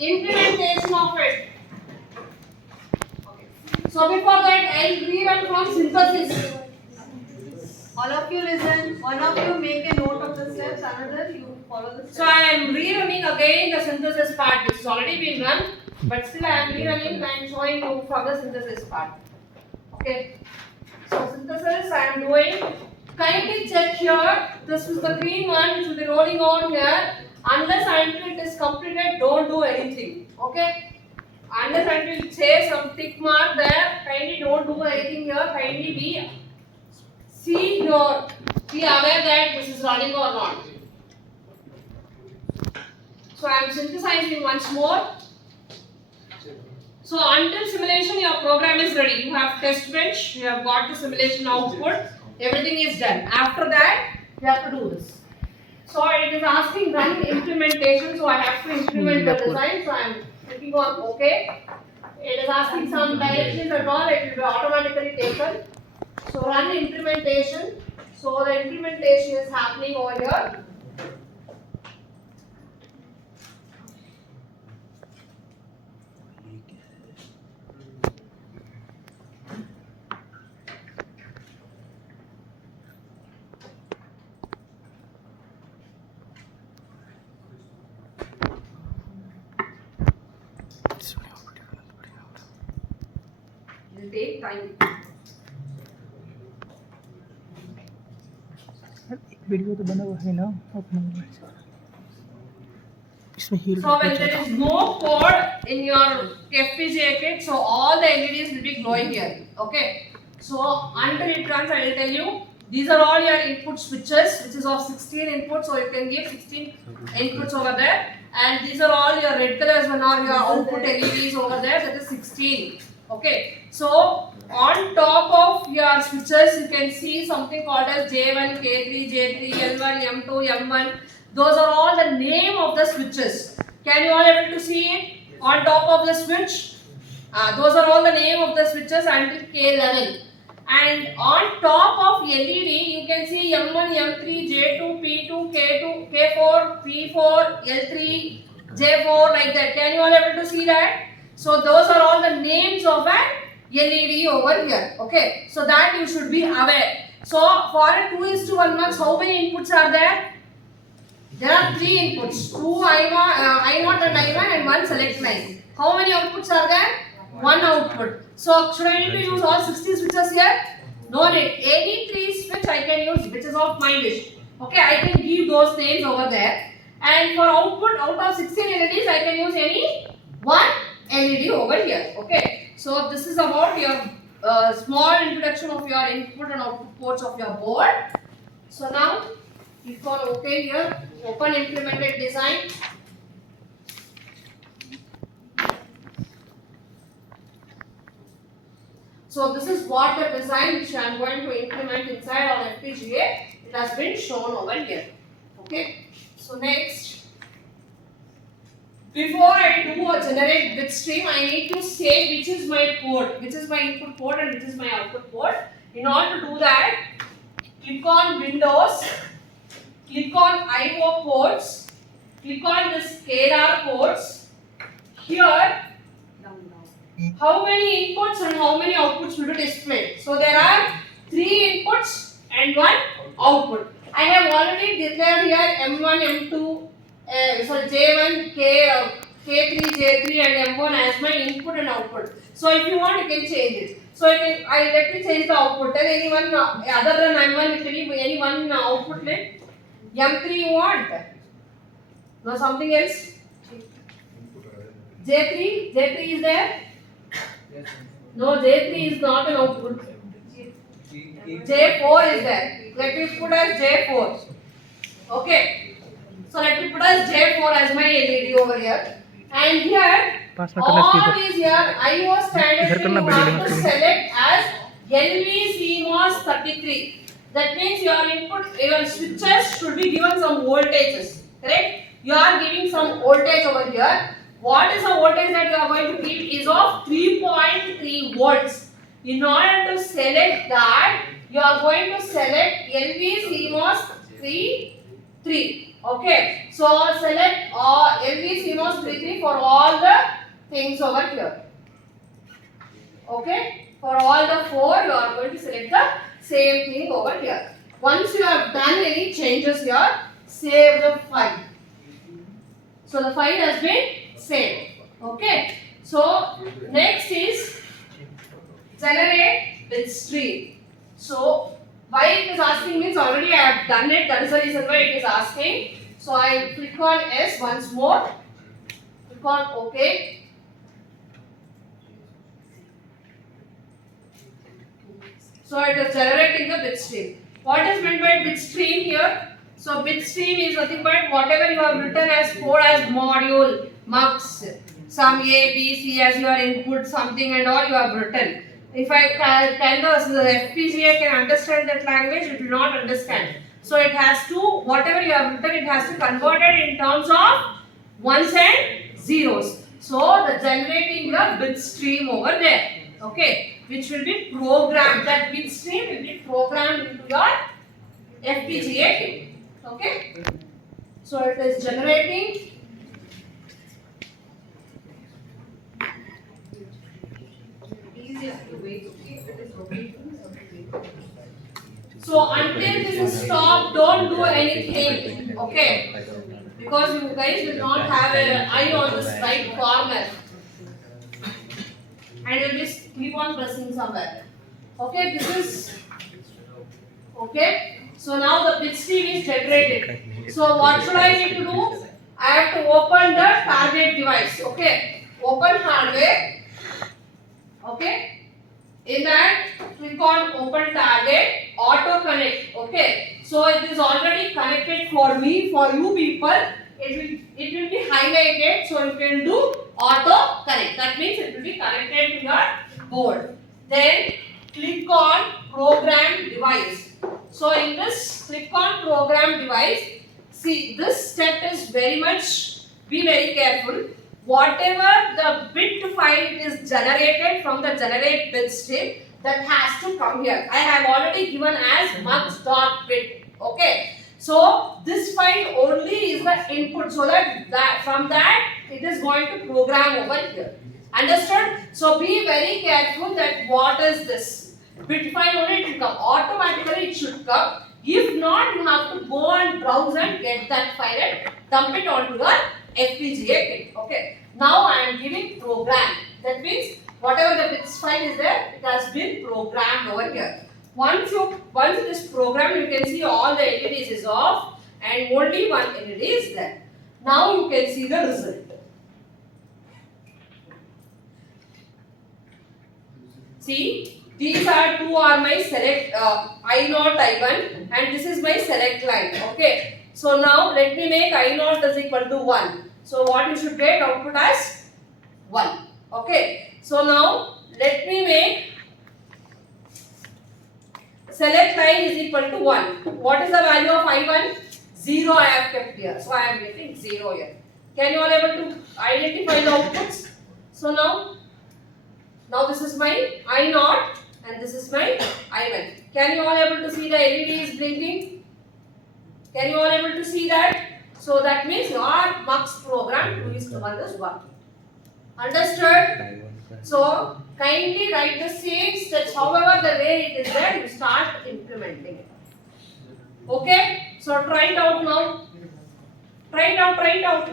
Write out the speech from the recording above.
implementation of it. Okay. So before that, I'll rerun from synthesis. All of you listen. One of you make a note of the steps. Another you follow the steps. So I am rerunning again the synthesis part. This is already been run, but still I am rerunning and showing you for the synthesis part. Okay. So synthesis I am doing. Kindly check here. This is the green one which will be rolling on here. Unless until it is completed, don't do anything. Okay. Unless until it says some tick mark there, kindly don't do anything here. Kindly be be aware that this is running or not. So I am synthesizing once more. So until simulation, your program is ready. You have test bench, you have got the simulation output, everything is done. After that, you have to do this. So it is asking run implementation, so I have to implement the design. So I am clicking on OK. It is asking some directions and all, it will be automatically taken. So run implementation. So the implementation is happening over here. It will take time. Video तो बना हुआ है ना अपना इसमें heal So when there is no code in your FPGA kit, so all the LEDs will be glowing here. Okay. So until it runs, I will tell you. These are all your input switches, which is of 16 inputs. So you can give 16 inputs over there. And these are all your red colors one are your output LEDs over there. That is 16. Okay. So on top of your switches, you can see something called as J1, K3, J3, L1, M2, M1. Those are all the name of the switches. Can you all able to see it on top of the switch? Those are all the name of the switches until K11. And on top of LED, you can see M1, M3, J2, P2, K2, K4, P4, L3, J4 like that. Can you all able to see that? So those are all the names of an LED over here. Okay. So that you should be aware. So for a 2:1 MUX, how many inputs are there? There are 3 inputs. 2 I0 and I1 and 1 select line. How many outputs are there? 1 output. So should I need to use all 60 switches here? No need. Any 3 switch I can use which is of my wish. Okay, I can give those names over there. And for output, out of 16 LEDs, I can use any 1 LED over here. Okay. So this is about your small introduction of your input and output ports of your board. So now, click on OK here. Open implemented design. So this is what the design which I am going to implement inside on FPGA. It has been shown over here. Okay. So next, before I do a generate bit stream, I need to say which is my port, which is my input port and which is my output port. In order to do that, click on Windows, click on I/O ports, click on the scalar ports. Here, how many inputs and how many outputs will be displayed? So there are 3 inputs and 1 output. I have already declared here M1, M2, J1, K3, J3 and M1 as my input and output. So if you want, you can change it. So let me change the output. Tell anyone other than M1, any one output name. M3 you want? No, something else? J3 is there? No, J3 is not an output. J4 is there. Let me put as J4. Okay. So let me put as J4 as my LED over here. And here, all these here I/O standard you have to select as NVCMOS 33. That means your input, your switches should be given some voltages. Correct? You are giving some voltage over here. What is the voltage that you are going to give is of 3.3 volts. In order to select that, you are going to select NVCMOS 3. Okay, so select LV CMOS 33 for all the things over here. Okay, for all the 4 you are going to select the same thing over here. Once you have done any changes here, save the file. So the file has been saved. Okay, so next is generate bit stream. So why it is asking means already I have done it, that is the reason why it is asking. So I click on S once more, click on OK. So it is generating the bit stream. What is meant by bit stream here? So bit stream is nothing but whatever you have written as code as module, MUX, some A, B, C as your input, something and all you have written. If I tell the FPGA can understand that language, it will not understand. So it has to, whatever you have written, it has to convert it in terms of ones and zeros. So the generating the bit stream over there. Okay, which will be programmed. That bit stream will be programmed into your FPGA kit. Okay, so it is generating. So until this is stopped, don't do anything. Okay, because you guys will not have an eye on this right corner. And you'll just keep on pressing somewhere. Okay, this is okay. So now the bit stream is generated. So what should I need to do? I have to open the target device. Okay, open hardware. Okay, in that click on open target, auto connect. Okay, so it is already connected for me. For you people, it will be highlighted, so you can do auto connect. That means it will be connected to your board. Then click on program device. So in this click on program device, see this step is very much, be very careful. Whatever the bit file is generated from the generate bit stream, that has to come here. I have already given as mux.bit. Okay. So this file only is the input, so that from that it is going to program over here. Understood? So be very careful that what is this bit file only, it will come automatically, it should come. If not, you have to go and browse and get that file and dump it onto your FPGA kit. Okay. Now I am giving program. That means whatever the bits file is there, it has been programmed over here. Once it is programmed, you can see all the LEDs is off and only one LED is there. Now you can see the result. See, these are my select I0, I1 and this is my select line. Okay. So now let me make I0 is equal to 1. So what you should get output as 1. Okay. So now let me make select line is equal to 1. What is the value of I1? 0 I have kept here. So I am getting 0 here. Can you all able to identify the outputs? So now this is my I0 and this is my I1. Can you all able to see the LED is blinking? Can you all able to see that? So that means your MUX program 2 is 1. Understood? So kindly write the same steps. However, the way it is there, you start implementing it. Okay? So try it out now. Try it out.